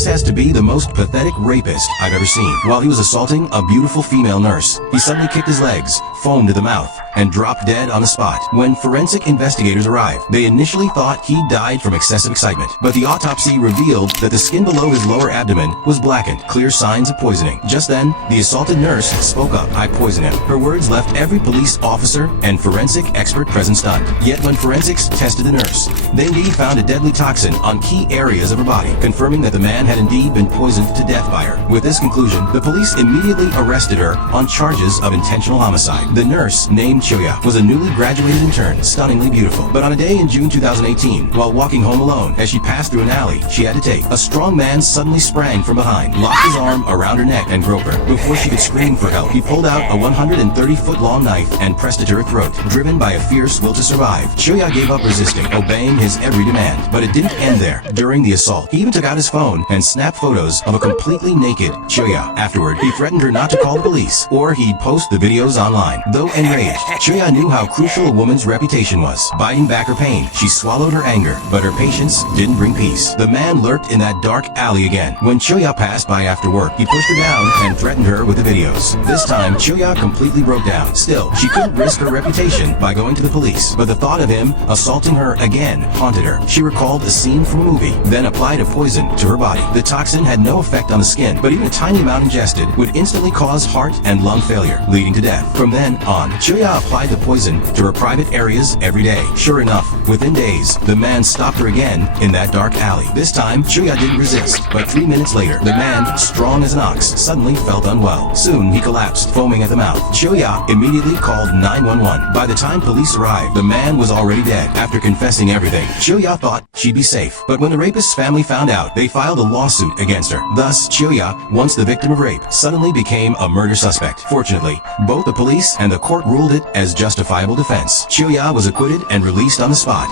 This has to be the most pathetic rapist I've ever seen. While he was assaulting a beautiful female nurse, he suddenly kicked his legs, foamed to the mouth, and dropped dead on the spot. When forensic investigators arrived, they initially thought he died from excessive excitement, but the autopsy revealed that the skin below his lower abdomen was blackened, clear signs of poisoning. Just then, the assaulted nurse spoke up. "I poisoned him." Her words left every police officer and forensic expert present stunned. Yet when forensics tested the nurse, they indeed found a deadly toxin on key areas of her body, confirming that the man had indeed been poisoned to death by her. With this conclusion, the police immediately arrested her on charges of intentional homicide. The nurse, named Choya, was a newly graduated intern, stunningly beautiful. But on a day in June 2018, while walking home alone, as she passed through an alley she had to take, a strong man suddenly sprang from behind, locked his arm around her neck, and groped her. Before she could scream for help, he pulled out a 130-foot-long knife and pressed it to her throat. Driven by a fierce will to survive, Choya gave up resisting, obeying his every demand. But it didn't end there. During the assault, he even took out his phone and snapped photos of a completely naked Choya. Afterward, he threatened her not to call the police, or he'd post the videos online. Though enraged, Choya knew how crucial a woman's reputation was. Biting back her pain, she swallowed her anger, but her patience didn't bring peace. The man lurked in that dark alley again. When Choya passed by after work, he pushed her down and threatened her with the videos. This time, Choya completely broke down. Still, she couldn't risk her reputation by going to the police, but the thought of him assaulting her again haunted her. She recalled a scene from a movie, then applied a poison to her body. The toxin had no effect on the skin, but even a tiny amount ingested would instantly cause heart and lung failure, leading to death. From then on, Choya applied the poison to her private areas every day. Sure enough, within days, the man stopped her again in that dark alley. This time, Choya didn't resist, but 3 minutes later, the man, strong as an ox, suddenly felt unwell. Soon, he collapsed, foaming at the mouth. Choya immediately called 911. By the time police arrived, the man was already dead. After confessing everything, Choya thought she'd be safe. But when the rapist's family found out, they filed a lawsuit against her. Thus, Choya, once the victim of rape, suddenly became a murder suspect. Fortunately, both the police and the court ruled it as justifiable defense. Choya was acquitted and released on the spot.